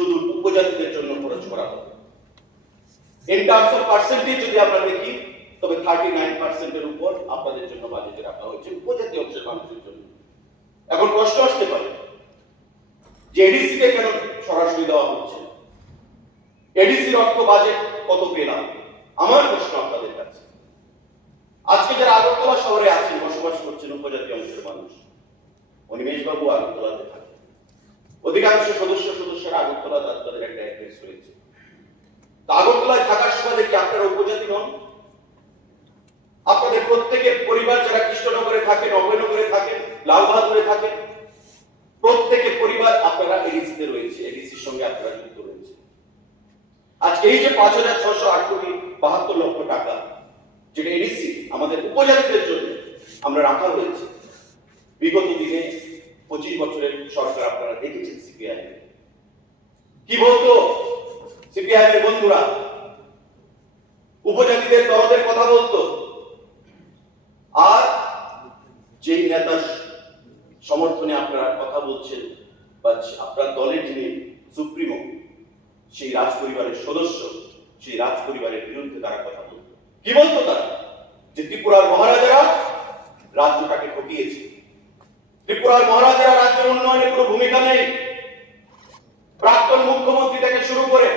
শুধু উপজাতিদের জন্য খরচ করা হবে। ইন টার্মস অফ পার্সেন্টেজ যদি আমরা দেখি, তবে 39% উপর আপনাদের জন্য বাজেটে রাখা হয়েছে উপজাতি অংশের মানুষের জন্য। এখন প্রশ্ন আসতে পারে যে এডিসি কে কেন সরাসরি দেওয়া হচ্ছে, এডিসির অর্থ বাজেট কত পেলাম? আমার প্রশ্ন আপনাদের কাছে, আজকে যারা আগরতলা শহরে আছেন, বসবাস করছেন উপজাতি অংশের মানুষ, অনিমেষ বাবু আগরতলাতে থাকেন, অধিকাংশ সদস্যরা আগরতলা তাদের একটা অ্যাড্রেস রয়েছে। আগরতলায় থাকার সময় কি আপনারা উপজাতি নন? আপনাদের প্রত্যেকের পরিবার যারা কৃষ্ণনগরে থাকেন, অভয়নগরে থাকেন, লালবাহাদুরে থাকেন, প্রত্যেকের পরিবার আপনারা এডিসিতে রয়েছে, এডিসির সঙ্গে আপনারা যুক্ত রয়েছে। আজকে এই যে 5,608,72 টাকা যেটা এডিসি আমাদের উপজাতিদের জন্য আমরা রাখা হয়েছে, বিগত দিনে 25 বছরের সরকার আপনারা দেখেছেন সিপিআই কি বলতো। সিপিআই এর বন্ধুরা উপজাতিদের দরদের কথা বলতো, আর যেই নেতার সমর্থনে আপনারা কথা বলছেন বা আপনার দলের যিনি সুপ্রিমো, সেই রাজ পরিবারের সদস্য, সেই রাজ পরিবারের বিরুদ্ধে তারা কথা বলতো। কি বলতো তারা? যে ত্রিপুরার মহারাজারা রাজ্যটাকে ঠকিয়েছে, ত্রিপুরার মহারাজারা রাজ্যের উন্নয়নে কোনো ভূমিকা নেই। প্রাক্তন মুখ্যমন্ত্রী থেকে শুরু করে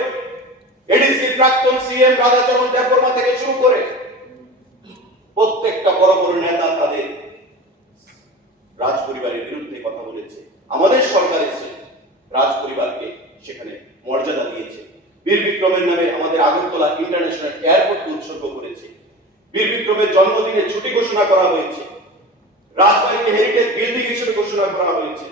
এডিসি, প্রাক্তন সিএম রাধাচরণ দেববর্মা থেকে শুরু করে প্রত্যেকটা বড় বড় নেতা তাদের রাজ পরিবারের বিরুদ্ধে কথা বলেছে। আমাদের সরকার এসে রাজ পরিবারকে সেখানে মর্যাদা দিয়েছে। বীর বিক্রমের নামে আমাদের আগরতলা ইন্টারন্যাশনাল এয়ারপোর্টকে উৎসর্গ করেছে। বীর বিক্রমের জন্মদিনে ছুটি ঘোষণা করা হয়েছে। রাজবাড়িকে হেরিটেজ বিল্ডিং হিসেবে ঘোষণা করা হয়েছে।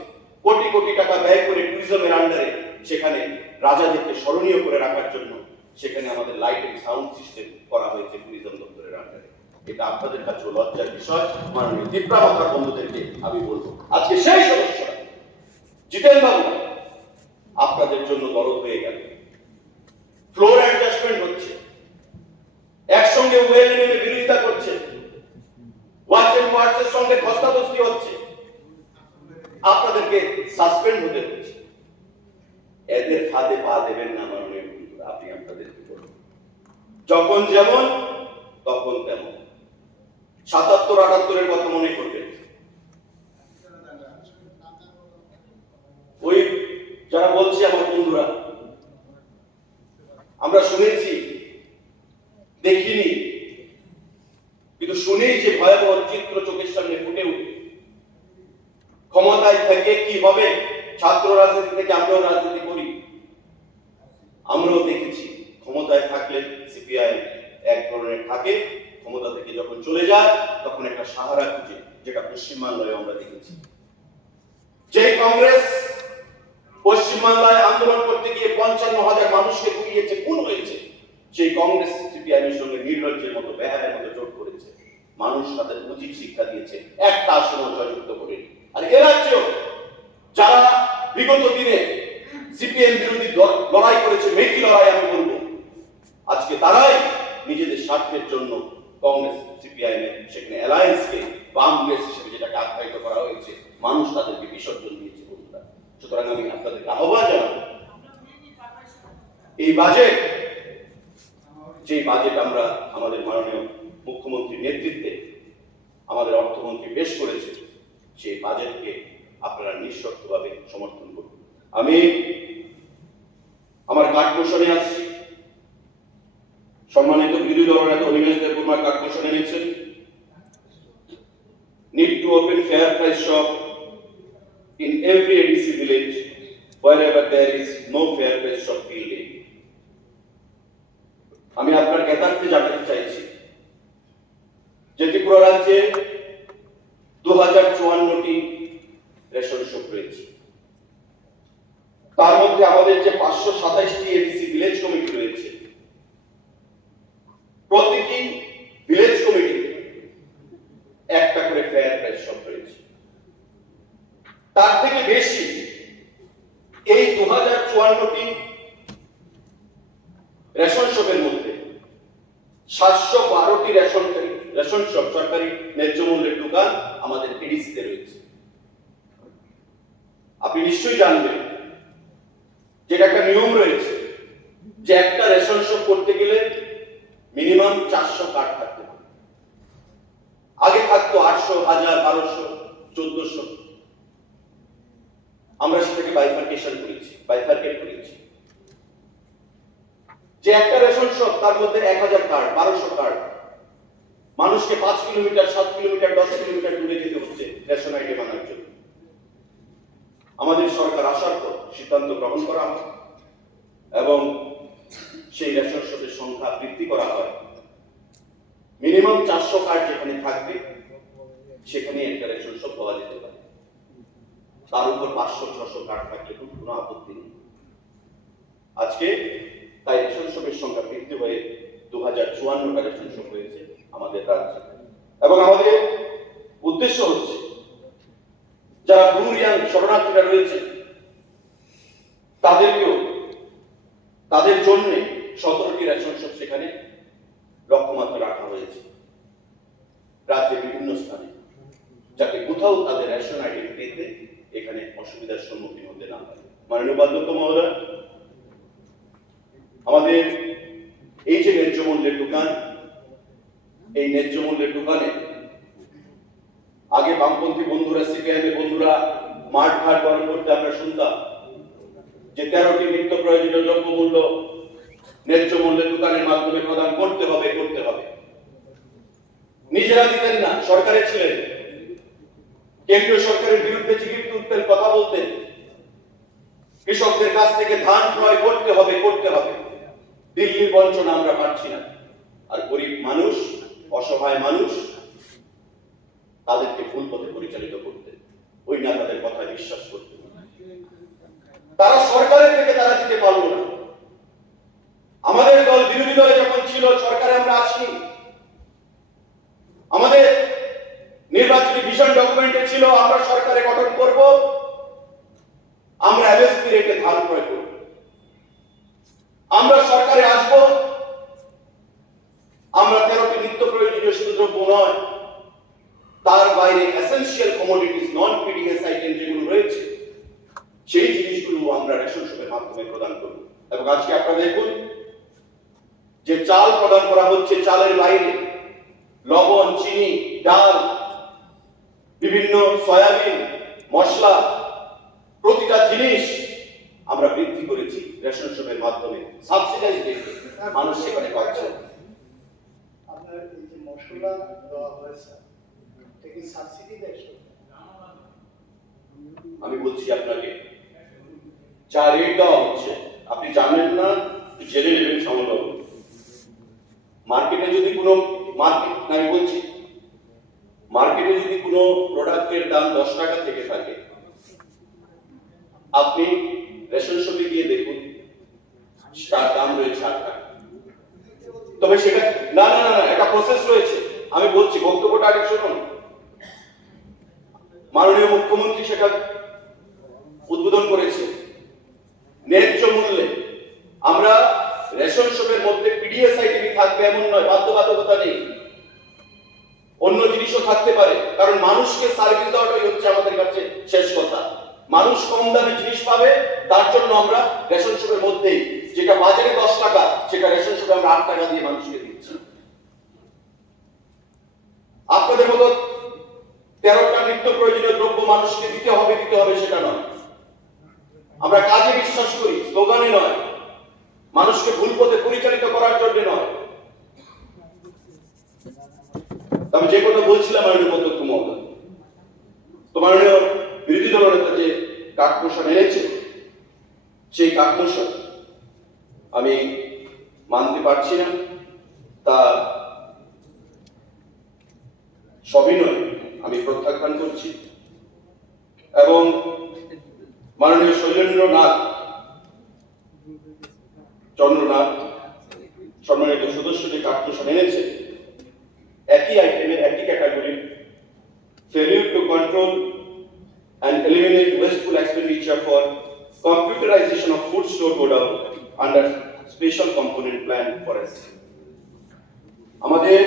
কোটি কোটি টাকা ব্যয় করে ট্যুরিজমের আন্ডারে সেখানে রাজাদেরকে স্মরণীয় করে রাখার জন্য সেখানে আমাদের লাইট এন্ড সাউন্ড সিস্টেম করা হয়েছে ট্যুরিজম দপ্তরের আন্ডারে। এটা আপনাদের কাছে লজ্জার বিষয়। মাননীয় তীব্রাবতার বন্ধুদেরকে আমি বলবো, আজকে সেই সদস্যরা জিতেন বাবু আপনাদের জন্য দরদ হয়ে গেল। ফ্লোর অ্যাডজাস্টমেন্ট হচ্ছে, একসঙ্গে ওয়েলনেমে বিরোধিতা করছে, ওয়াচ এন্ড ওয়ার্ডসের সঙ্গে ধস্তাধস্তি হচ্ছে, আপনাদেরকে সাসপেন্ড হতে হচ্ছে। এদের ফাঁদে পা দেবেন না মাননীয় বন্ধুরা, আপনি আপনাদেরকে বলুন, যখন যেমন তখন তেমন। 77-78 কথা মনে করবেন, ওই যারা বলছে আমার বন্ধুরা, আমরা শুনেছি দেখিনি, কিন্তু শুনেই যে ভয়াবহ চিত্র চোখের সামনে ফুটে উঠে, ক্ষমতায় থেকে কিভাবে ছাত্র রাজনীতি থেকে আমরাও রাজনীতি করি, আমরাও দেখেছি ক্ষমতায় থাকলে সিপিআই এক ধরনের থাকে, ক্ষমতা থেকে যখন চলে যায় তখন একটা সাহারা খুঁজে, যেটা পশ্চিমবাংলায় আমরা দেখেছি। যে কংগ্রেস পশ্চিমবাংলায় আন্দোলন করতে গিয়ে 55,000 মানুষকে গুলিয়েছে, খুন হয়েছে, সেই কংগ্রেস সিপিআই এর সঙ্গে নির্লজ্জের মতো, বেহারের মতো জোট করেছে। মানুষ তাদের উচিত শিক্ষা দিয়েছে, একটা আসনও জয়যুক্ত করে। আর এ রাজ্যেও যারা বিগত দিনে সিপিএম বিরোধী লড়াই করেছে, মেকি লড়াই আমি বলবো, আজকে তারাই নিজেদের স্বার্থের জন্য কংগ্রেস সিপিআইএম সেখানে অ্যালায়েন্সকে বাম গ্রেস হিসেবে যেটাকে আখ্যায়িত করা হয়েছে, মানুষ তাদেরকে বিসর্জন দিয়েছে বন্ধুরা। সুতরাং আমি আপনাদেরকে আহ্বান জানাবো, এই বাজেট, যে বাজেট আমরা আমাদের মাননীয় মুখ্যমন্ত্রীর নেতৃত্বে আমাদের অর্থমন্ত্রী পেশ করেছে, সেই বাজেটকে আপনারা নিঃশর্তভাবে সমর্থন করুন। আমি আমার কাঠমোশনে আসছি, সম্মানিত বিরোধী দলনেতা অনিমেষ দেববর্মা কাঠমোশন এনেছেন, need to open fair price shop in every ADC village wherever there is no fair price shop building. আমি আপনার জ্ঞাতার্থে জানাতে চাইছি যে ত্রিপুরা রাজ্যে 2054টি রেশন শপ রয়েছে, তার মধ্যে আমাদের যে 527টি এডিসি ভিলেজ কমিটি রয়েছে, প্রতিটি ভিলেজ কমিটি একটা করে ফেয়ার প্রাইস শপ রয়েছে। তার থেকে বেশি এই 2054টি রেশন শপের মধ্যে 712টি রেশন শপ, সরকারি ন্যায্য মূল্যের দোকান আমাদের এডিসিতে রয়েছে। আপনি নিশ্চয়ই জানবেন যেটা একটা নিয়ম রয়েছে যে একটা রেশন শপ করতে গেলে মিনিমাম 400 কার্ড থাকতে হবে। আগে থাকতো 800, 1000, 1200, 1400। আমরা সেটাকে বাইফার্কেট করেছি যে একটা রেশন শপ তার মধ্যে 1000 কার্ড, 1200 কার্ড, মানুষকে 5 কিলোমিটার, 7 কিলোমিটার, 10 কিলোমিটার দূরে যেতে হচ্ছে রেশন আইডি বানানোর জন্য। আমাদের সরকার আসার পর সিদ্ধান্ত গ্রহণ করা হয় এবং সেই রেশন শপের সংখ্যা বৃদ্ধি করা হয়। মিনিমাম 400 কার্ড যেখানে থাকবে সেখানে একটা রেশন শপ পাওয়া যেতে পারে। তার উপর 500-600 কার্ড থাকলে কোনো আপত্তি নেই। আজকে তাই রেশন শপের সংখ্যা বৃদ্ধি হয়ে 2054টা রেশন শপ হয়েছে আমাদের রাজ্যে। এবং আমাদের উদ্দেশ্য হচ্ছে যারা বুনুরিয়াং শরণার্থীরা রয়েছে তাদেরকেও, তাদের জন্য 17টি রেশন শপ সেখানে লক্ষ্যমাত্রা রাখা হয়েছে রাজ্যের বিভিন্ন স্থানে, যাতে কোথাও তাদের রেশন আইডি পেতে এখানে অসুবিধার সম্মুখীন হতে না হয়। মাননীয় উপাধ্যক্ষ মহোদয়, আমাদের এই যে ন্যায্য মূল্যের দোকান, এই ন্যায্য মূল্যের দোকানে আগে বামপন্থী বন্ধুরা, সিপিআইএম বন্ধুরা মাঠ ঘাট গরম করতে আমরা শুনতাম যে 13টি নিত্য প্রয়োজনীয় দ্রব্যমূল্য ন্যায্য মূল্যের দোকানের মাধ্যমে প্রদান করতে হবে। নিজেরা দিতেন না, সরকারে ছিলেন, কেন্দ্রীয় সরকারের বিরুদ্ধে চিঠি তুলতেন, কথা বলতেন, কৃষকদের কাছ থেকে ধান ক্রয় করতে হবে। দিল্লির বঞ্চনা আমরা পাচ্ছি না। আর গরিব মানুষ, অসহায় মানুষ, তাদেরকে ভুল পথে পরিচালিত করতেন, ওই নেতাদের কথা বিশ্বাস করতেন। তারা সরকারের থেকে তারা দিতে পারলো না। আমাদের দল বিরোধী দলে যখন ছিল, সরকারে আমরা আসি, আমাদের নির্বাচনী ভিশন ডকুমেন্টে ছিল আমরা সরকারে গঠন করব, আমরা এমএসপি রেটে ধান ক্রয় করব, আমরা সরকারে আসব, আমরা 13টি নিত্য প্রয়োজনীয় শুধু দ্রব্য নয়, তার বাইরে এসেনশিয়াল কমোডিটিস, নন পিডিএস আইটেম যেগুলো রয়েছে সেই জিনিসগুলো আমরা রেশন শপের মাধ্যমে প্রদান করব। এবং আজকে আপনারা দেখুন যে চাল প্রদান করা হচ্ছে, চালের বাইরে লবণ, চিনি, ডাল, বিভিন্ন সয়াবিন, মশলা, প্রতিটা জিনিস আমরা বৃদ্ধি করেছি রেশন শপের মাধ্যমে, সাবসিডাইজ রেটে মানুষ সেখানে পাচ্ছে। আপনার এই যে মশলা দেওয়া হয়েছে, এটা কি সাবসিডি দেয়? আমি বলছি আপনাকে, যা রেট দেওয়া হচ্ছে আপনি জানেন না, জেনে নেবেন সামনে। মার্কেটে যদি কোনো মার্কেটে যদি কোনো প্রোডাক্টের দাম 10 টাকা থেকে থাকে, আপনি রেশন শপে গিয়ে দেখুন তার দাম রয়েছে 8 টাকা। তবে সেটা না, একটা প্রসেস রয়েছে। আমি বলছি, বক্তব্যটা আগে শুনুন। মাননীয় মুখ্যমন্ত্রী সেটা উদ্বোধন করেছে। ন্যায্য মূল্যে আমরা রেশন শপের মধ্যে পিডিএস আইটেম থাকবে এমন নয়, বাধ্যবাধকতা নেই, অন্য জিনিসও থাকতে পারে, কারণ মানুষকে সার্ভিস দেওয়াটাই হচ্ছে আমাদের কাছে শেষ কথা। মানুষ কম দামে জিনিস পাবে, তার জন্য আমরা রেশন শপের মধ্যেই যেটা বাজারে 10 টাকা সেটা রেশন শপে আমরা 8 টাকা দিয়ে মানুষকে দিচ্ছি। আপনাদের মতো 13টা নিত্য প্রয়োজনীয় দ্রব্য মানুষকে দিতে হবে সেটা নয়। আমরা কাজে বিশ্বাস করি, স্লোগানে নয়, মানুষকে ভুল পথে পরিচালিত করার জন্য নয়। আমি যে কথা বলছিলাম মাননীয় উপাধ্যক্ষ মহোদয়, তো মাননীয় বিরোধী দলনেতা যে কাকমোশন এনেছে, সেই কাকমোশন আমি মানতে পারছি না, তা সবিনয় আমি প্রত্যাখ্যান করছি। এবং মাননীয় চন্দ্রনাথ সম্মানিত সদস্য যে কাকমোশন এনেছে, একই আইটেমের, একই ক্যাটাগরির failure to control and eliminate wasteful expenditure for computerization of food store godown under special component plan for us. আমাদের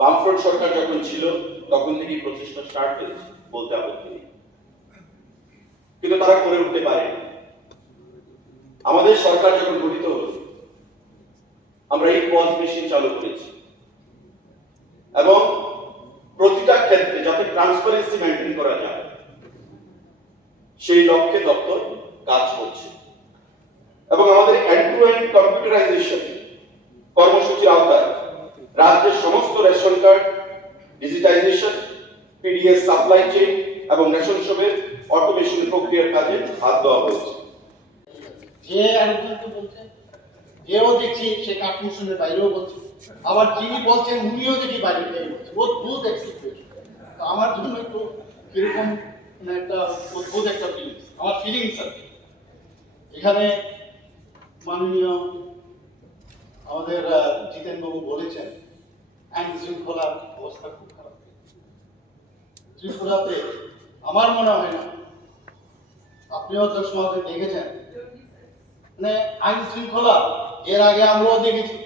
বামফ্রন্ট সরকার যখন ছিল তখন থেকেই প্রচেষ্টা স্টার্ট হয়েছে, বলতে আপত্তি নেই, কিন্তু তারা করে উঠতে পারে। আমাদের সরকার যখন গঠিত হলো, আমরা এই পজ মেশিন চালু করেছি এবং প্রতিটা ক্ষেত্রে যাতে ট্রান্সপারেন্সি মেনটেন করা যায় সেই লক্ষ্যে দপ্তর কাজ করছে এবং আমাদের এন্ড টু এন্ড কম্পিউটারাইজেশন কর্মসূচির আওতায় রাজ্যের সমস্ত ration card digitisation, PDS supply chain এবং রেশন শপের অটোমেশন প্রক্রিয়ার কাজে হাত দেওয়া হয়েছে। যে আরেকজনকে বলছে, এও দেখছি সে কাঠমোশনের বাইরেও বলছে, আবার যিনি বলছেন উনিও দেখি বাইরে থেকে বলছে, অদ্ভুত এক্সিকিউশন। তো আমার জন্য একটু কিরকম একটা অদ্ভুত একটা ফিলিংস, আমার ফিলিংস আর কি। এখানে মাননীয় আমাদের জিতেনবাবু বলেছেন আইন শৃঙ্খলার অবস্থা খুব খারাপ। ত্রিপুরাতে আমার মনে হয় না, আপনিও তো সমাজে দেখেছেন, মানে আইন শৃঙ্খলা এর আগে আমরাও দেখেছি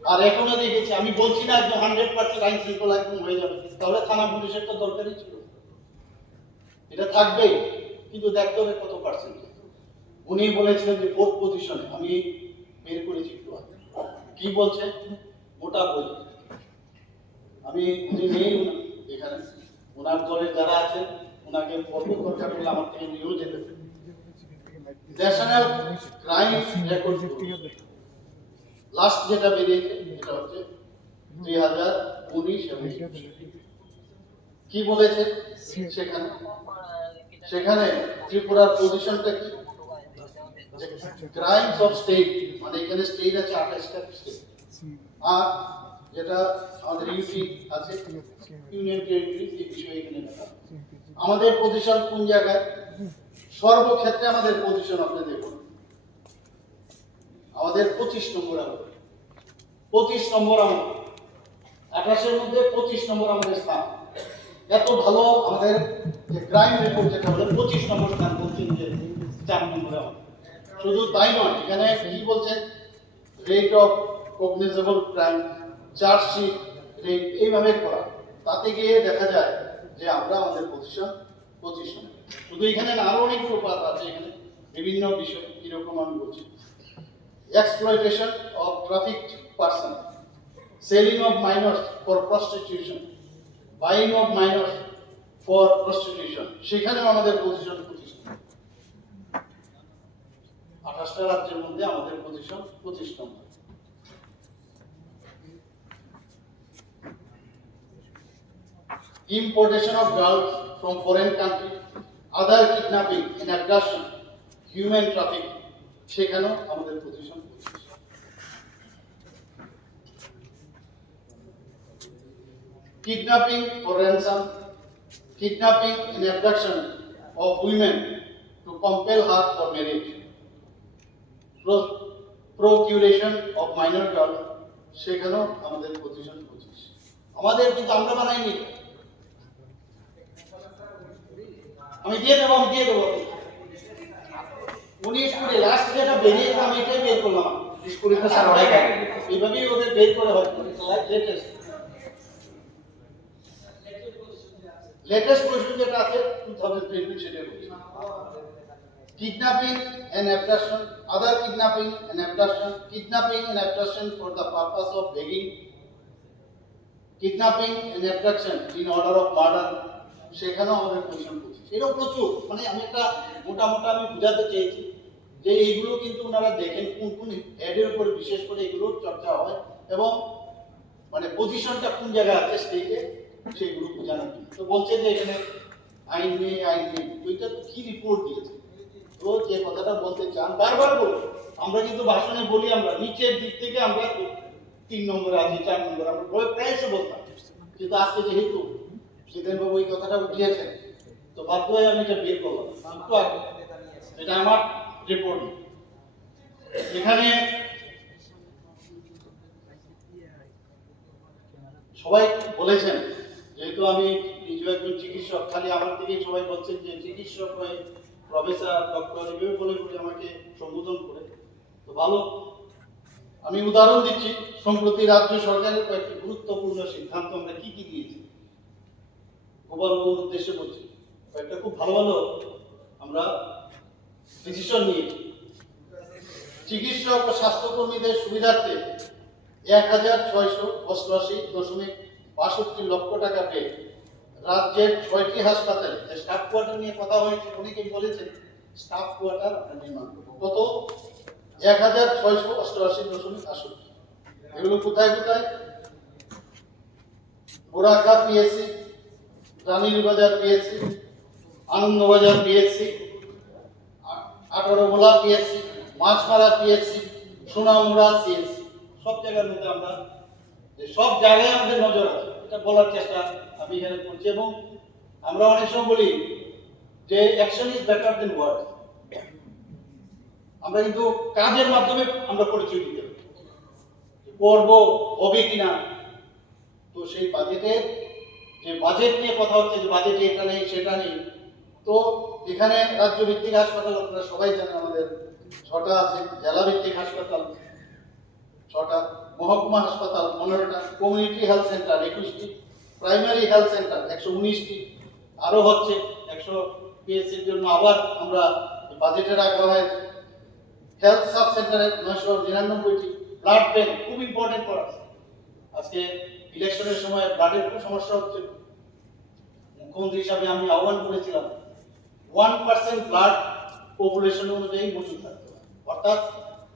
আর এখনো দেখেছি। আমি বলছি না একদম 100% আইন শৃঙ্খলা একদম হয়ে যাবে, তাহলে থানা পুলিশের তো দরকারই ছিল, এটা থাকবেই, কিন্তু দেখতে হবে কত পার্সেন্ট। উনি বলেছিলেন যে 4th পজিশনে, আমি বের করেছি একটু আগে। কি বলছে মোটা বই, আমি উনি নেই এখানে, ওনার দলের যারা আছেন ওনাকে ফলো দরকার হলে আমার থেকে নিয়েও যেতে পারে। ন্যাশনাল ক্রাইম রেকর্ড লাস্ট যেটা বেরিয়েছে এটা হচ্ছে 2019 কি বলেছে সেখানে ত্রিপুরার পজিশনটা কি, ক্রাইমস অফ স্টেট, মানে এখানে স্টেট আছে 28টা স্টেট, আর যেটা আমাদের ইউটি আছে ইউনিয়ন টেরিটরি, এই বিষয়ে এখানে লেখা। আমাদের পজিশন কোন জায়গায়, সর্বক্ষেত্রে আমাদের পজিশন আপনি দেখুন, আমাদের 25 নম্বর, আমাদের 25 নম্বর, আমাদের 28-এর মধ্যে 25 নম্বর আমাদের স্থান। এত ভালো আমাদের যে ক্রাইম রেকর্ড, যেটা হলো 25 নম্বর স্থান, বলছেন যে 4 নম্বরে আমাদের। শুধু তাই নয়, এখানে কি বলছেন, rate of cognizable crime, chargesheet rate এইভাবে করা, তাতে গিয়ে দেখা যায় যে আমরা আমাদের পজিশন 25 নম্বর। শুধু এখানে আরো অনেক প্রপাত আছে, এখানে বিভিন্ন বিষয় কিরকম আমি বলছি, exploitation of trafficked person, selling of minors for prostitution, buying of minors for prostitution, সেখানেও আমাদের পজিশন 25। 28টা রাজ্যের মধ্যে আমাদের position 25 number. Importation of girls from foreign country, other kidnapping and abduction, human trafficking, সেখানেও আমাদের position 25। Kidnapping for ransom, kidnapping and abduction of women to compel her for marriage, procuration of minor girls, সেখানেও আমাদের position 25। আমাদের কিন্তু আমরা বানাইনি, আমি দিয়ে দেবো 19 করে লাস্ট যেটা বেরিয়ে, আমি এটাই বের করলাম। স্কুলে তো স্যার অনেক আগে এইভাবেই ওদের বের করে হয়, লেটেস্ট পজিশন যেটা আছে 2020 সেটা বলছি। Kidnapping and abduction, other kidnapping and abduction for the purpose of begging, kidnapping and abduction in order of murder, সেখানেও আমাদের পজিশন 25। এরকম প্রচুর, মানে আমি একটা মোটামুটি আমি বুঝাতে চেয়েছি যে এইগুলো কিন্তু ওনারা দেখেন কোন কোন হেডের উপর বিশেষ করে এগুলো চর্চা হয় এবং মানে পজিশনটা কোন জায়গায় আছে স্টেটে সেগুলো বোঝানোর জন্য। তো বলছে যে এখানে আইন নেই, ওইটা কি রিপোর্ট দিয়েছে, তো যে কথাটা বলতে চান বারবার বলি, আমরা কিন্তু ভাষণে বলি আমরা নিচের দিক থেকে আমরা 3 নম্বরে আছি, 4 নম্বরে, আমরা প্রায় এসে বলতাম, কিন্তু আজকে যেহেতু জিতেনবাবু এই কথাটা উঠিয়েছেন তো বাধ্য হয়ে আমি এটা বের করলাম একটু আগে, এটা আমার রিপোর্ট। এখানে সবাই বলেছেন, যেহেতু আমি নিজে একজন চিকিৎসক, খালি আমার থেকেই সবাই বলছেন যে চিকিৎসক হয়ে প্রফেসর, ডক্টর এভাবে বলে বলে আমাকে সম্বোধন করে, তো ভালো। আমি উদাহরণ দিচ্ছি, সম্প্রতি রাজ্য সরকারের কয়েকটি গুরুত্বপূর্ণ সিদ্ধান্ত আমরা কি দিয়েছি গোপালবাবুর উদ্দেশ্যে বলছি, কয়েকটা খুব ভালো ভালো আমরা ডিসিশন নিয়েছি। চিকিৎসক ও স্বাস্থ্যকর্মীদের সুবিধার্থে ১,৬৮৮.৬২ লক্ষ টাকা পেয়ে রাজ্যের ৬টি হাসপাতালে যে স্টাফ কোয়ার্টার নিয়ে কথা হয়েছে, অনেকেই বলেছেন স্টাফ কোয়ার্টার নির্মাণ করবো। কত? ১,৬৮৮.৬২। এগুলো কোথায় কোথায়? Borakha PSC, Ranirbazar PSC, Anandabazar PSC, 18 PSC, Machhmara PSC, Sonamura CSC. সব জায়গার মধ্যে আমরা যে সব জায়গায় আমাদের নজর আছে এটা বলার চেষ্টা আমি এখানে করছি। এবং আমরা অনেক সময় বলি যে action is better than word. আমরা কিন্তু কাজের মাধ্যমে আমরা পরিচয় দিতে হবে, করব হবে কিনা। তো সেই বাজেটের যে বাজেট নিয়ে কথা হচ্ছে, যে বাজেটে এটা নেই সেটা নেই, তো এখানে রাজ্য ভিত্তিক হাসপাতাল আপনারা সবাই জানেন আমাদের 6টা আছে, জেলা ভিত্তিক হাসপাতাল 6টা, মহকুমা হাসপাতাল 15টা, কমিউনিটি হেলথ সেন্টার 21টি, প্রাইমারি হেলথ সেন্টার 119টি, আরো হচ্ছে 100 পিএসসির জন্য আবার আমরা বাজেটে রাখা হয়েছে। হেলথ সাব সেন্টারে 999টি, ব্লাড ব্যাংক খুব ইম্পর্টেন্ট ফর আস। আজকে ইলেকশনের সময় ব্লাডের খুব সমস্যা হচ্ছে। মুখ্যমন্ত্রী হিসাবে আমি আহ্বান করেছিলাম 1% ব্লাড পপুলেশন অনুযায়ী মজুদ থাকতে হবে। অর্থাৎ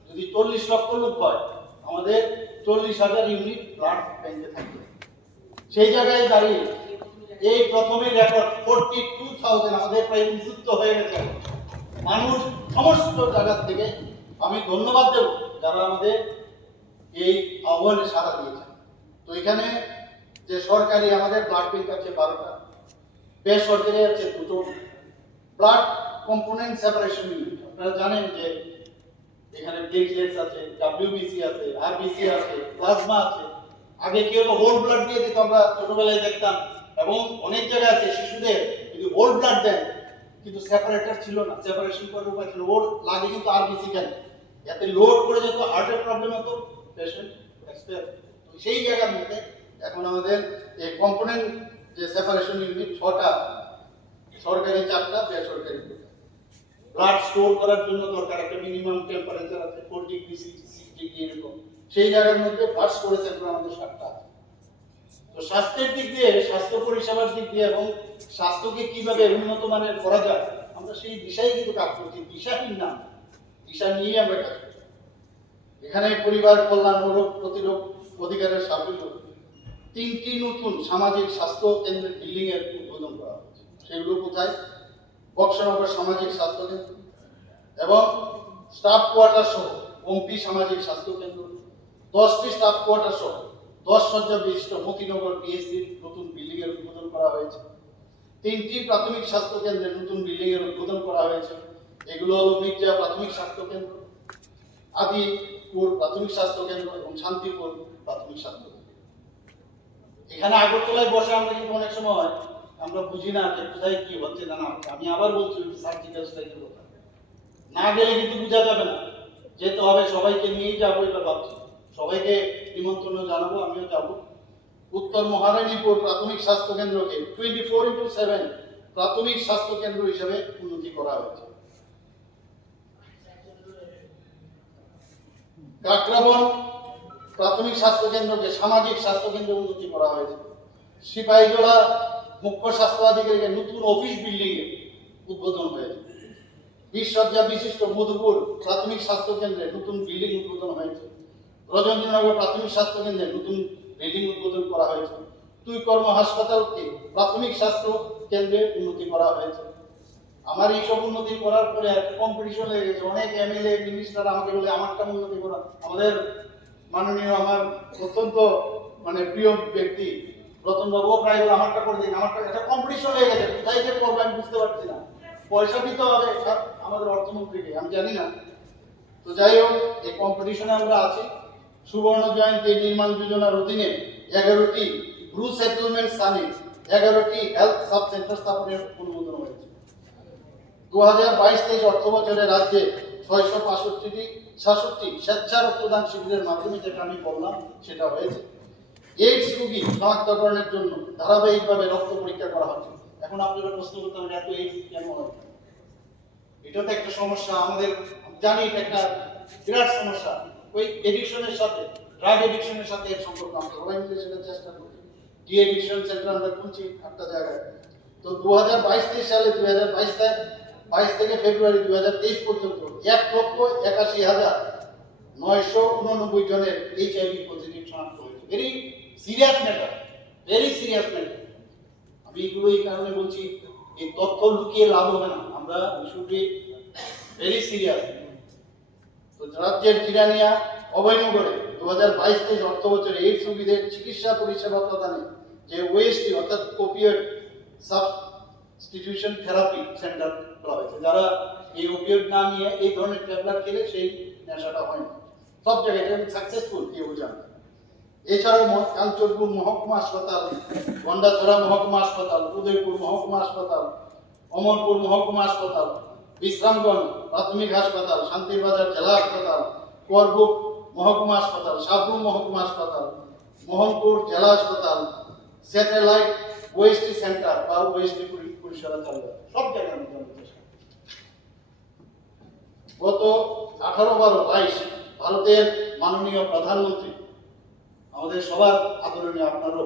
যদি 40 লক্ষ লোক হয়, আমাদের 40,000 ইউনিট ব্লাড ব্যাংকে থাকবে। সেই জায়গায় দাঁড়িয়ে এই প্রথমে রেকর্ড 42,000 আমাদের প্রায় উন্মুক্ত হয়ে গেছে। মানুষ সমস্ত জায়গা থেকে আমি ধন্যবাদ দেব যারা আমাদের এই আহ্বানে সাড়া দিয়েছেন। তো এখানে যে সরকারি আমাদের ব্লাড ব্যাংক আছে 12টা, বেসরকারি আছে 2টো, ব্লাড কম্পোনেন্ট সেপারেশন ইউনিট আপনারা জানেন যে এখানে প্লেটলেটস আছে, ডব্লিউবিসি আছে, আরবিসি আছে, প্লাজমা আছে। আগে কেউ তো হোল ব্লাড দিয়ে দিত, আমরা ছোটবেলায় দেখতাম, এবং অনেক জায়গায় আছে শিশুদের যদি হোল ব্লাড দেন কিন্তু সেপারেটর ছিল না, সেপারেশন করার উপায় ছিল, ওর লাগে কিন্তু আরবিসি কেন, এতে লোড করে যেত, হার্টের প্রবলেম হতো, পেশেন্ট এক্সপায়ার। তো সেই জায়গার মধ্যে এখন আমাদের এই কম্পোনেন্ট যে সেপারেশন ইউনিট 6টা, সরকারি 4টা, বেসরকারি 2টা। ব্লাড স্টোর করার জন্য দরকার একটা মিনিমাম টেম্পারেচার আছে 4 ডিগ্রি 6 ডিগ্রি এরকম, সেই জায়গার মধ্যে ব্লাড স্টোরেজ সেন্টার আমাদের 7টা আছে। তো স্বাস্থ্যের দিক দিয়ে, স্বাস্থ্য পরিষেবার দিক দিয়ে এবং স্বাস্থ্যকে কিভাবে উন্নত মানের করা যায় আমরা সেই দিশায় কিন্তু কাজ করছি। দিশাহীন না, দিশা নিয়ে আমরা কাজ করছি। এখানে পরিবার কল্যাণ ও রোগ প্রতিরোধ অধিকারের সাফল্য 3টি নতুন সামাজিক স্বাস্থ্য কেন্দ্রের বিল্ডিং এর উদ্বোধন করা হয়েছে। সেগুলো কোথায়? বক্সনগর সামাজিক স্বাস্থ্য কেন্দ্র এবং স্টাফ কোয়ার্টার সহ ওমপি সামাজিক স্বাস্থ্য কেন্দ্র, 10টি স্টাফ কোয়ার্টার সহ 10 শয্যা বিশিষ্ট মতিনগর পিএসসির নতুন বিল্ডিং এর উদ্বোধন করা হয়েছে। 3টি প্রাথমিক স্বাস্থ্য কেন্দ্রের নতুন বিল্ডিং এর উদ্বোধন করা হয়েছে। এগুলো হলো মির্জা প্রাথমিক স্বাস্থ্য কেন্দ্র, আদিপুর প্রাথমিক স্বাস্থ্য কেন্দ্র এবং শান্তিপুর প্রাথমিক স্বাস্থ্য কেন্দ্র। এখানে আগরতলায় বসে আমরা কিন্তু অনেক সময় আমরা বুঝি না যে কোথায় কি হচ্ছে না। আমি আবার বলছি সার্জিক্যাল স্ট্রাইকের কথা, না গেলে কিন্তু বোঝা যাবে না, যেতে হবে, সবাইকে নিয়েই যাবো এটা ভাবছি, সবাইকে নিমন্ত্রণ জানাবো, আমিও যাবো। উত্তর মহারানীপুর প্রাথমিক স্বাস্থ্য কেন্দ্রকে 24/7 প্রাথমিক স্বাস্থ্য কেন্দ্র হিসেবে উন্নতি করা হয়েছে। কাকরাবন প্রাথমিক স্বাস্থ্য কেন্দ্রকে সামাজিক স্বাস্থ্য কেন্দ্রে উন্নতি করা হয়েছে। সিপাহীজলা মুখ্য স্বাস্থ্য আধিকারিকের নতুন অফিস বিল্ডিং এর উদ্বোধন হয়েছে। 20 শয্যা বিশিষ্ট মধুপুর প্রাথমিক স্বাস্থ্য কেন্দ্রে নতুন বিল্ডিং উদ্বোধন হয়েছে। রজনীনগর প্রাথমিক স্বাস্থ্য কেন্দ্রে নতুন বিল্ডিং উদ্বোধন করা হয়েছে। দুই কর্ম হাসপাতালকে প্রাথমিক স্বাস্থ্য কেন্দ্রে উন্নতি করা হয়েছে। আমার এইসব উন্নতি করার পরে একটা কম্পিটিশন হয়ে গেছে, অনেক এমএলএ মিনিস্টার আমাকে বলে আমারটা উন্নতি করা। আমাদের মাননীয় আমার অত্যন্ত প্রিয় ব্যক্তি রতনবাবু প্রায় বলে আমারটা করে দিন, আমারটা, একটা কম্পিটিশন হয়ে গেছে। কোথায় যে করবো আমি বুঝতে পারছি না, পয়সা দিতে হবে আমাদের অর্থমন্ত্রীকে, আমি জানি না। তো যাই হোক, এই কম্পিটিশনে আমরা আছি। সুবর্ণ জয়ন্তী নির্মাণ যোজনার অধীনে 11টি ব্লু সেটেলমেন্ট স্থানে 11টি হেলথ সাব সেন্টার স্থাপনের অনুমোদন হয়েছে। 2022-23 অর্থ বছরে রাজ্যে 665টি স্বেচ্ছা রক্তদান শিবিরের মাধ্যমে, যেটা আমি বললাম সেটা হয়েছে। এইডস রোগী শনাক্তকরণের জন্য ধারাবাহিকভাবে রক্ত পরীক্ষা করা হচ্ছে। এখন আপনারা প্রশ্ন করতে পারেন এত এইডস কেন হয়? এটা তো একটা সমস্যা, আমাদের জানি এটা একটা বিরাট সমস্যা, ওই এডিকশনের সাথে, ড্রাগ এডিকশনের সাথে এর সম্পর্ক। আমরা সবাই মিলে সেটা চেষ্টা করছি। ডি এডিকশন সেন্টার আমরা খুলছি একটা জায়গায়। তো 2022 সালে 22 থেকে ফেব্রুয়ারি 2023 পর্যন্ত 1,81,989 জনের HIV পজিটিভ শনাক্ত হয়েছে। Very serious matter, very serious matter. আমি এগুলো এই কারণে বলছি, এই তথ্য লুকিয়ে লাভ হবে না, আমরা শুড বি ভেরি সিরিয়াস। তো রাজ্যের জিরানিয়া অভয়নগরে 2022-23 অর্থ বছরে এইডস রোগীদের চিকিৎসা পরিষেবা প্রদানে যে ওএসটি অর্থাৎ ওপিয়েড সাবস্টিটিউশন থেরাপি সেন্টার করা হয়েছে। যারা এই ওপিয়েড না নিয়ে এই ধরনের ট্যাবলেট খেলে সেই নেশাটা হয় না, সব জায়গায় এটা সাকসেসফুল এই অভিযান। এছাড়াও কাঞ্চনপুর মহকুমা হাসপাতাল, গন্ডাছড়া মহকুমা হাসপাতাল, উদয়পুর মহকুমা হাসপাতাল, অমরপুর মহকুমা হাসপাতাল, বিশ্রামগঞ্জ প্রাথমিক হাসপাতাল, শান্তিবাজার জেলা হাসপাতাল, করবুক মহকুমা হাসপাতাল, সাবরুম মহকুমা হাসপাতাল, মোহনপুর জেলা হাসপাতাল, স্যাটেলাইট ওএসটি সেন্টার বা ওএসটি পরিষেবা চালু হয় সব জায়গায়। গত 18-22 ভারতের মাননীয় প্রধানমন্ত্রী, আমাদের সবার আদরণীয়, আপনারও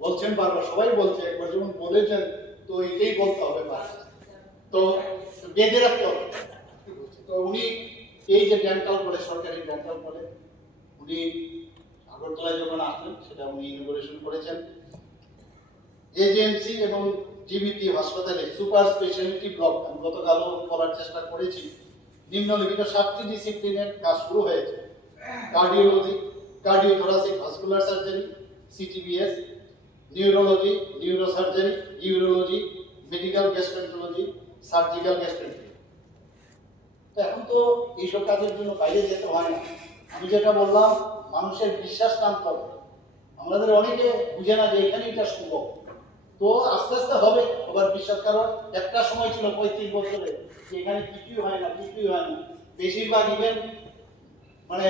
বলছেন বারবার, সবাই বলছে, একবার যখন বলেছেন তো এটাই বলতে হবে, তো বেঁধে রাখতে হবে। তো উনি এই যে ডেন্টাল করে, সরকারি ডেন্টাল করে, উনি আগরতলায় যখন আসলেন সেটা উনি ইনোগ্রেশন করেছেন। এজেএমসি এবং জিবিপি হাসপাতালে সুপার স্পেশালিটি ব্লক, আমি গতকালও বলার চেষ্টা করেছি, নিম্নলিখিত 7টি ডিসিপ্লিনের কাজ শুরু হয়েছে। Cardiology, cardiothoracic vascular surgery, CTVS, neurology, neurosurgery, urology, medical gastroenterology, surgical gastroenterology. তো এখন তো এইসব কাজের জন্য বাইরে যেতে হয় না। আমি যেটা বললাম, মানুষের বিশ্বাস টানতে হবে। আমাদের অনেকে বুঝে না যে এখানে এটা সম্ভব, তো আস্তে আস্তে হবে আবার বিশ্বাস। কারণ একটা সময় ছিল 35 বছরে যে এখানে কিছুই হয় না, কিছুই হয় না। বেশিরভাগ ইভেন্ট মানে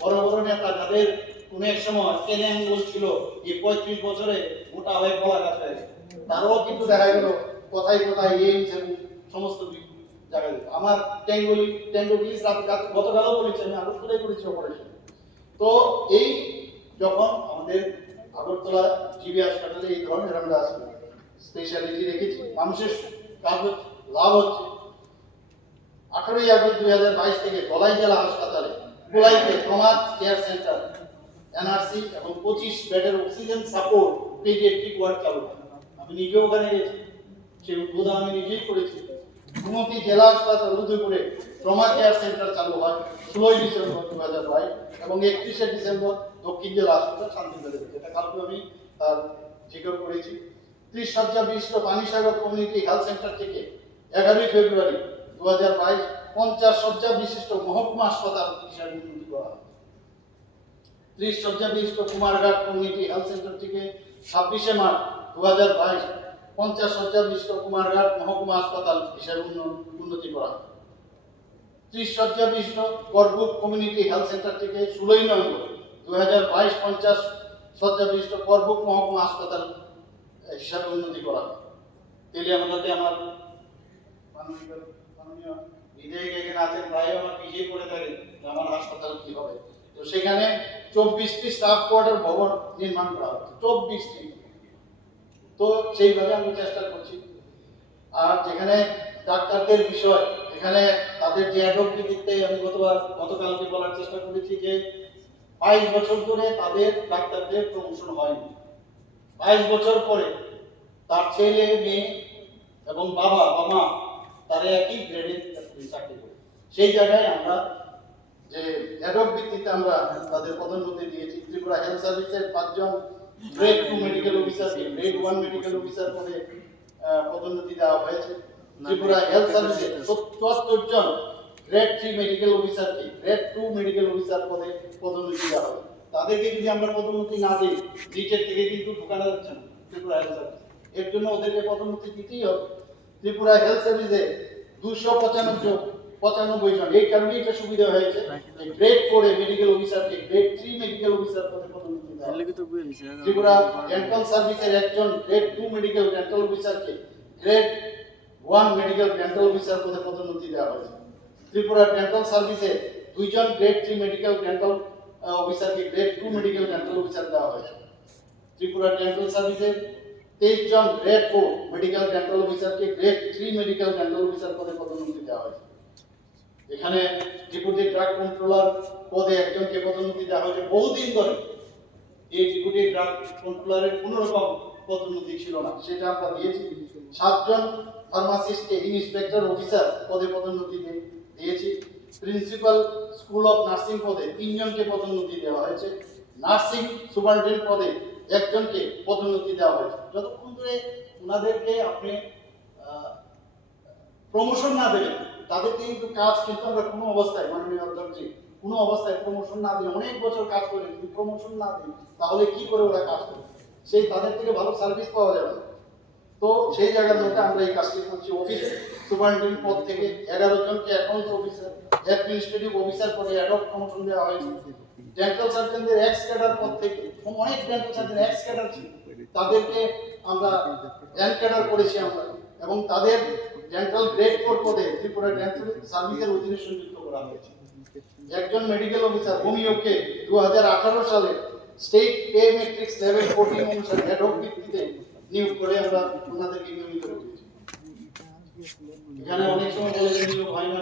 বড় বড় নেতা যাদের কোন এক সময় কেনেন বলছিল এই 35 বছরে মোটা হয়ে গলা কাটা হয়ে গেছে, তারাও কিন্তু দেখা গেল কোথায় কোথায় এইমস এবং সমস্ত জায়গায়। আমার টেঙ্গোলিস গতকালও বলেছি, আমি আগরতলায় করেছি অপারেশন। তো এই যখন আমাদের আগরতলা জিবি হাসপাতালে এই ধরনের আমরা স্পেশালিটি রেখেছি, মানুষের কাজ লাভ হচ্ছে। 18 আগস্ট 2022 থেকে ধলাই জেলা হাসপাতালে গোলাইতে ট্রমা কেয়ার সেন্টার এনআরসি এবং 25 বেডের অক্সিজেন সাপোর্ট পেডিয়াট্রিক ওয়ার্ড চালু হয়। আমি নিজেও ওখানে গেছি, সেই উদ্বোধন আমি নিজেই করেছি। গুমতি জেলা হাসপাতাল উদয়পুরে ট্রমা কেয়ার সেন্টার চালু হয় 16 ডিসেম্বর 2022 এবং 31 ডিসেম্বর দক্ষিণ জেলা হাসপাতাল শান্তিবাজারে, যেটা কালকে আমি তার জিজ্ঞাসা করেছি। 30 শয্যা বিশিষ্ট পানিসাগর কমিউনিটি হেলথ সেন্টার থেকে 11 ফেব্রুয়ারি 2022 50 শয্যা বিশিষ্ট মহকুমা হাসপাতাল হিসাবে উন্নতি করা হয়। 30 শয্যা বিশিষ্ট কুমারঘাট কমিউনিটি হেলথ সেন্টার থেকে 26 মার্চ 2022 50 শয্যা বিশিষ্ট কুমারঘাট মহকুমা হাসপাতাল হিসাবে উন্নতি করা হয়। 30 শয্যা বিশিষ্ট করবুক কমিউনিটি হেলথ সেন্টার থেকে 16 নভেম্বর 2022 50 শয্যা বিশিষ্ট করবুক মহকুমা হাসপাতাল হিসাবে উন্নতি করা হয়। তেলিয়ামুলাতে আমার মাননীয় বিধায়ক এখানে আছেন, প্রায় আমার পিছিয়ে পড়ে থাকে আমার হাসপাতাল কি হবে। তো সেখানে 24টি স্টাফ কোয়ার্টার ভবন নির্মাণ করা হচ্ছে, 24টি। তো সেইভাবে আমি চেষ্টা করছি। আর যেখানে ডাক্তারদের বিষয়, এখানে তাদের যে অ্যাডক ভিত্তিতে আমি গতকালকে বলার চেষ্টা করেছি যে 22 বছর ধরে তাদের ডাক্তারদের প্রমোশন হয়নি। 22 বছর পরে তার ছেলে মেয়ে এবং বাবা মা তারা একই গ্রেডে চাকরি করে। সেই জায়গায় আমরা যে অ্যাডক ভিত্তিতে আমরা তাদের পদোন্নতি দিয়েছি। ত্রিপুরা হেলথ সার্ভিসের 5 জন গ্রেড 2 মেডিকেল অফিসারকে গ্রেড 1 মেডিকেল অফিসার পদে পদোন্নতি দেওয়া হয়েছে। ত্রিপুরা হেলথ সার্ভিসের 74 জন গ্রেড 3 মেডিকেল অফিসারকে গ্রেড 2 মেডিকেল অফিসার পদে পদোন্নতি দেওয়া হবে। তাদেরকে যদি আমরা পদোন্নতি না দিই, নিচের থেকে কিন্তু ঢোকানো যাচ্ছে না ত্রিপুরা হেলথ সার্ভিস, এর জন্য ওদেরকে পদোন্নতি দিতেই হবে। ত্রিপুরা হেলথ সার্ভিসে 295 জন, এই কারণে এটা সুবিধা হয়েছে গ্রেড 4 মেডিকেল অফিসারকে গ্রেড 3 মেডিকেল অফিসার পদে পদোন্নতি দেওয়া হবে। ত্রিপুরা ডেন্টাল সার্ভিসের একজন গ্রেড 2 মেডিকেল ডেন্টাল অফিসারকে গ্রেড 1 মেডিকেল ডেন্টাল অফিসার পদে পদোন্নতি দেওয়া হয়েছে। ত্রিপুরা ডেন্টাল সার্ভিসে 2 জন গ্রেড 3 মেডিকেল ডেন্টাল অফিসারকে গ্রেড 2 মেডিকেল ডেন্টাল অফিসার দেওয়া হয়েছে। ত্রিপুরা ডেন্টাল সার্ভিসে 23 জন গ্রেড 4 মেডিকেল ডেন্টাল অফিসারকে গ্রেড 3 মেডিকেল ডেন্টাল অফিসার পদে পদোন্নতি দেওয়া হয়েছে। এখানে ডেপুটি ড্রাগ কন্ট্রোলার পদে একজনকে পদোন্নতি দেওয়া হয়েছে। বহুদিন ধরে এই ডেপুটি ড্রাগ কন্ট্রোলারের কোনো রকম পদোন্নতি ছিল না, সেটা আমরা দিয়েছি। 7 জন ফার্মাসিস্টকে ইন্সপেক্টর অফিসার পদে পদোন্নতি দিয়েছি। প্রিন্সিপাল স্কুল অফ নার্সিং পদে 3 জনকে পদোন্নতি দেওয়া হয়েছে। নার্সিং সুপারিনটেন্ডেন্ট পদে একজনকে পদোন্নতি দেওয়া হয়েছে। যতক্ষণ ধরে ওনাদেরকে আপনি প্রমোশন না দেবেন তাদেরকে কিন্তু কাজ কিন্তু আমরা কোনো অবস্থায় মাননীয় অধ্যক্ষ কোনো অবস্থায় প্রমোশন না দিলে, অনেক বছর কাজ করে যদি প্রমোশন না দিই তাহলে কি করে ওরা কাজ করবে, সেই তাদের থেকে ভালো সার্ভিস পাওয়া যাবে না। তো সেই জায়গার মধ্যে আমরা এই কাজটি করছি। অফিস সুপারিনটেন্ডেন্ট পদ থেকে 11 জনকে অ্যাকাউন্টস অফিসার অ্যাডমিনিস্ট্রেটিভ অফিসার পদে অ্যাডক প্রমোশন দেওয়া হয়েছে। ডেন্টাল সার্জনদের এক্স ক্যাডার পদ থেকে, অনেক ডেন্টাল সার্জন এক্স ক্যাডার ছিল, তাদেরকে আমরা এন ক্যাডার করেছি আমরা, এবং তাদের ডেন্টাল গ্রেড 4 পদে ত্রিপুরা ডেন্টাল সার্ভিসের অধীনে সংযুক্ত করা হয়েছে। একজন মেডিকেল অফিসার হোমিওকে 2018 সালে স্টেট পে ম্যাট্রিক্স লেভেল 14 অনুসারে অ্যাডক ভিত্তিতে নিয়োগ করে আমরা ওনাদেরকে নিয়মিত করেছি। এখানে অনেক সময় বলে যে নিয়োগ হয় না।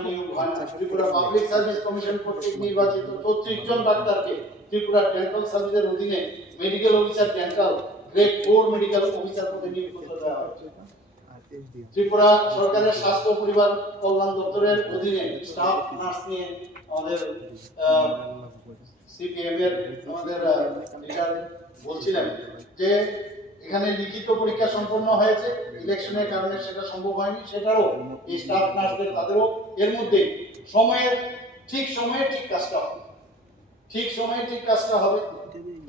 ত্রিপুরা পাবলিক সার্ভিস কমিশন কর্তৃক নির্বাচিত 34 জন ডাক্তারকে ত্রিপুরা ডেন্টাল সার্ভিসের অধীনে medical officer dental grade 4 medical officer পদে নিয়োগ করে দেওয়া হয়েছে। ত্রিপুরা সরকারের স্বাস্থ্য পরিবার কল্যাণ দপ্তরের অধীনে স্টাফ নার্স নিয়ে আমাদের সিপিএম এর আমাদের লিডার বলছিলেন যে এখানে লিখিত পরীক্ষা সম্পন্ন হয়েছে, ইলেকশনের কারণে সেটা সম্ভব হয়নি, সেটারও এই স্টাফ নার্সদের তাদেরও এর মধ্যে ঠিক সময়ে ঠিক কাজটা হবে, ঠিক সময়ে ঠিক কাজটা হবে।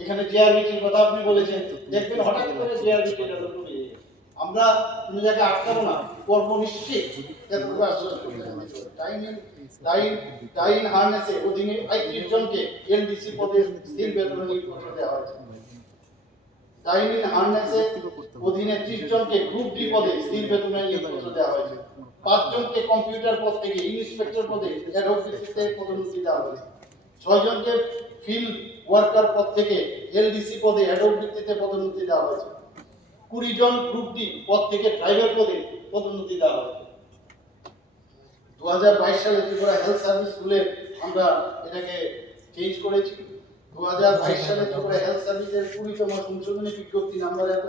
এখানে জিআরবিটির কথা আপনি বলেছেন, দেখবেন হঠাৎ করে জিআরবিটি রেজাল্ট বেরিয়ে গেছে। আমরা কোনো জায়গায় আটকাবো না, কর্ম নিশ্চিত এতটুকু আশ্বাস করতে টাইন হার্নেসে অধীনে 35 জনকে এলডিসি পদে স্থির বেতনে নিয়োগপত্র দেওয়া হয়েছে। টাইন হার্নেসে অধীনে 30 জনকে গ্রুপ ডি পদে স্থির বেতনে নিয়োগপত্র দেওয়া হয়েছে। 5 জনকে কম্পিউটার পদ থেকে ইন্সপেক্টর পদে অ্যাডক ভিত্তিতে পদোন্নতি দেওয়া হয়েছে। 6 জনকে ফিল্ড ওয়ার্কার পদ থেকে এলডিসি পদে অ্যাডক ভিত্তিতে পদোন্নতি দেওয়া হয়েছে। 20 জন গ্রুপ ডি পদ থেকে ড্রাইভার পদে পদোন্নতি দেওয়া হয়েছে। 2022 সালে ত্রিপুরা হেলথ সার্ভিস স্কুলে আমরা এটাকে চেঞ্জ করেছি। 2022 সালে ত্রিপুরা হেলথ সার্ভিসের 20তম সংশোধনী বিজ্ঞপ্তি নাম্বার এত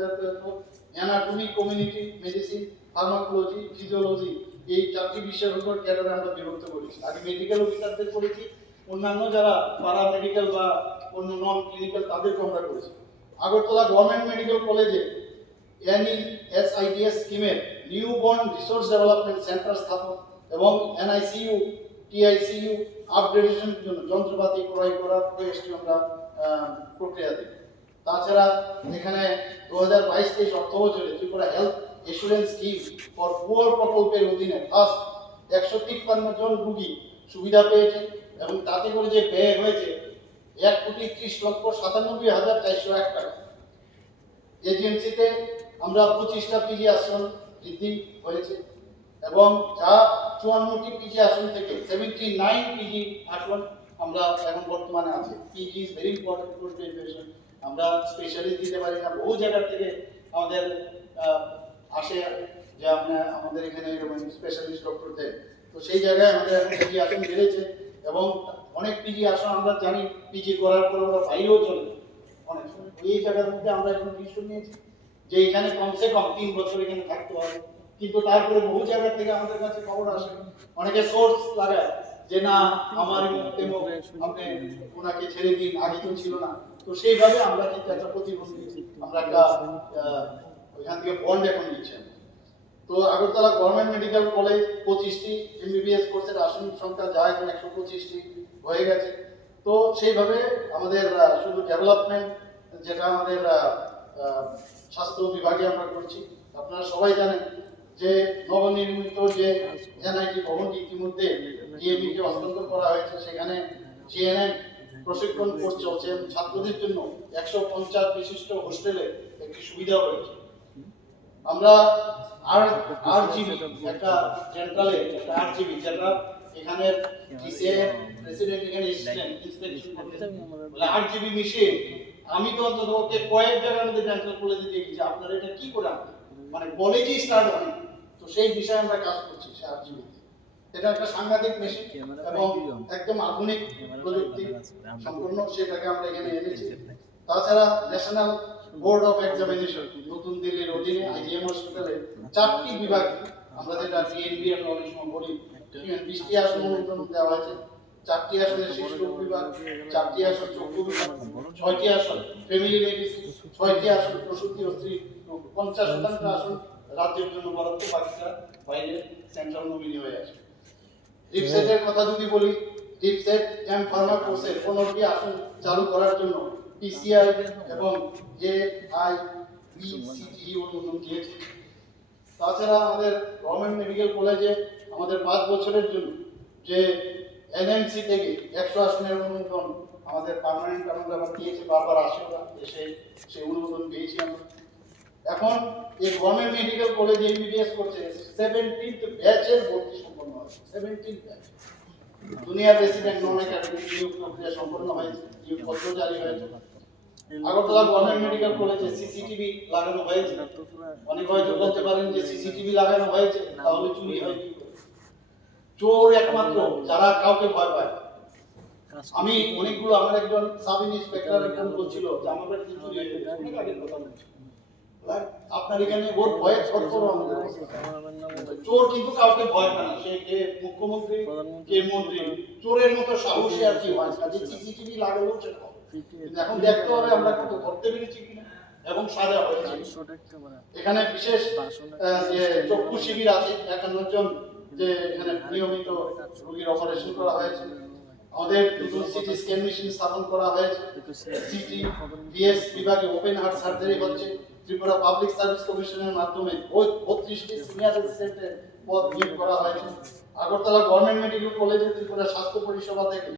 anatomy, community medicine, pharmacology, physiology এই 4টি বিষয়ের উপর ক্যাডারে আমরা বিভক্ত করেছি। আগে মেডিকেল অফিসারদের করেছি, অন্যান্য যারা প্যারা মেডিকেল বা অন্য নন ক্লিনিক্যাল তাদেরকে আমরা করেছি। আগরতলা গভর্নমেন্ট মেডিকেল কলেজে NESIDS স্কিমের new born resource development centre স্থাপন এবং NICU, TICU আপগ্রেডেশনের জন্য যন্ত্রপাতি ক্রয় করার প্রয়াসটি আমরা প্রক্রিয়া দিই। তাছাড়া এখানে 2022-23 অর্থ বছরে Tripura health assurance scheme for poor প্রকল্পের অধীনে ফার্স্ট 153 জন রোগী সুবিধা পেয়েছে, এবং তাতে করে যে ব্যয় হয়েছে 1,30,97,401 টাকা। এজেন্সিতে আমরা 25টা পিজি আসন বৃদ্ধি হয়েছে, এবং যা 54টি পিজি আসন থেকে 79 পিজি আসন আমরা এখন বর্তমানে আছে। PG is very important for graduation. আমরা স্পেশালিস্ট দিতে পারি না, বহু জায়গা থেকে আমাদের আসে যে আমাদের এখানে এরকম স্পেশালিস্ট ডক্টর দেয়, তো সেই জায়গায় আমাদের এখন পিজি আসন বেড়েছে, এবং অনেক পিজি আসন আমরা জানি পিজি করার পর ওরা বাইরেও চলে অনেক সময়। এই জায়গার মধ্যে আমরা এখন ডিসিশন নিয়েছি যে এখানে কমসে কম 3 বছর এখানে থাকতে হবে, কিন্তু তারপরে বহু জায়গা থেকে আমাদের কাছে খবর আসে, অনেকে সোর্স লাগায় যে না আমার আপনি ওনাকে ছেড়ে দিন, আগে তো ছিল না। তো সেইভাবে আমরা কিন্তু একটা প্রতিবন্ধী আমরা একটা ওইখান থেকে বন্ড এখন নিচ্ছেন। তো আগরতলা গভর্নমেন্ট মেডিকেল কলেজ 25টি MBBS কোর্সের আসন সংখ্যা যা এখন 125টি হয়ে গেছে। তো সেইভাবে আমাদের শুধু ডেভেলপমেন্ট যেটা আমাদের স্বাস্থ্য বিভাগে আমরা করছি। আপনারা সবাই জানেন যে নবনির্মিত যে এনআইটি ভবনটি ইতিমধ্যে ডিএমইকে হস্তান্তর করা হয়েছে, সেখানে জিএনএম প্রশিক্ষণ কোর্স চলছে, এবং ছাত্রদের জন্য 150 বিশিষ্ট হোস্টেলে একটি সুবিধা রয়েছে। আমরা আরজিবি একটা সেন্ট্রালে একটা আরজিবি যেটা এখানে ডিসিএ প্রেসিডেন্ট এখানে এসেছিলেন ইন্সপেকশন করতে, বলে আরজিবি মেশিন আমি তো অন্তত ওকে কয়েক জায়গার মধ্যে ডেন্টাল কলেজে দেখি যে আপনারা এটা কি করে আনবেন, মানে কলেজেই স্টার্ট হয়। তো সেই বিষয়ে আমরা কাজ করছি সে আরজিবি। এটা একটা সাংঘাতিক মেশিন এবং একদম আধুনিক প্রযুক্তি সম্পূর্ণ, সেটাকে আমরা এখানে এনেছি। তাছাড়া ন্যাশনাল বোর্ড অফ এক্সামিনেশন নতুন দিল্লির অধীনে আইজিএম হসপিটালে 4টি বিভাগ, আমরা যেটা ডিএনবি আমরা অনেক সময় বলি, 20টি আসন অনুমোদন দেওয়া হয়েছে। 4টি আসনে শিশু রোগ বিভাগ, 4টি আসন চক্ষু বিভাগ, 6টি আসন ফ্যামিলি মেডিসিন, 6টি আসন প্রসূতি ও স্ত্রী রোগ, 50% আসন রাজ্যের জন্য বরাদ্দ, বাকিটা বাইরে সেন্ট্রাল নমিনি হয়ে আছে। টিপসেটের কথা যদি বলি, টিপসেট এম ফার্মা কোর্সের 15টি আসন চালু করার জন্য পিসিআই এবং এআইবিসিটিই অনুমোদন দিয়েছে। তাছাড়া আমাদের গভর্নমেন্ট মেডিকেল কলেজে আমাদের 5 বছরের জন্য যে এনএমসি থেকে 100 আসনের অনুমোদন আমাদের পার্মানেন্ট আমরা দিয়েছে, বারবার আসে ওরা, সেই অনুমোদন পেয়েছি আমরা। এখন এই গভর্নমেন্ট মেডিকেল কলেজ এমবিবিএস করছে 17th ব্যাচের ভর্তি সম্পন্ন হয়েছে। 17th ব্যাচ দুনিয়ার রেসিডেন্ট নন একাডেমিক নিয়োগ প্রক্রিয়া সম্পন্ন হয়েছে, নিয়োগ পত্র জারি হয়েছে। আগরতলা গভর্নমেন্ট মেডিকেল কলেজে সিসিটিভি লাগানো হয়েছে। অনেক হয়তো বলতে পারেন যে সিসিটিভি লাগানো হয়েছে তাহলে চুরি হয় কি করে? চোর একমাত্র যারা কাউকে ভয় পায়। আমি অনেকগুলো, আমার একজন সাব ইন্সপেক্টর একজন বলছিল যে আমার বাড়িতে চুরি হয়েছে, অনেক আগের কথা বলছি। আপনার এখানে ওর ভয়ে ছটফট আমাদের, চোর কিন্তু কাউকে ভয় পায় না, সে কে মুখ্যমন্ত্রী কে মন্ত্রী, চোরের মতো সাহসী আর কি হয়, কাজে সিসিটিভি লাগালেও সেটা হবে। এখন দেখতে হবে আমরা কত ধরতে পেরেছি কিনা এবং সাজা হয়েছে। এখানে বিশেষ যে চক্ষু শিবির আছে 51 জন, যে এখানে নিয়মিত রোগীর অপারেশন করা হয়েছে। আমাদের নতুন সিটি স্ক্যান মেশিন স্থাপন করা হয়েছে। সিটি বিএস বিভাগে ওপেন হার্ট সার্জারি হচ্ছে। ত্রিপুরা পাবলিক সার্ভিস কমিশনের মাধ্যমে 32টি সিনিয়র অ্যাসিস্ট্যান্টের পদ নিয়োগ করা হয়েছে। আগরতলা গভর্নমেন্ট মেডিকেল কলেজে ত্রিপুরা স্বাস্থ্য পরিষেবা থেকে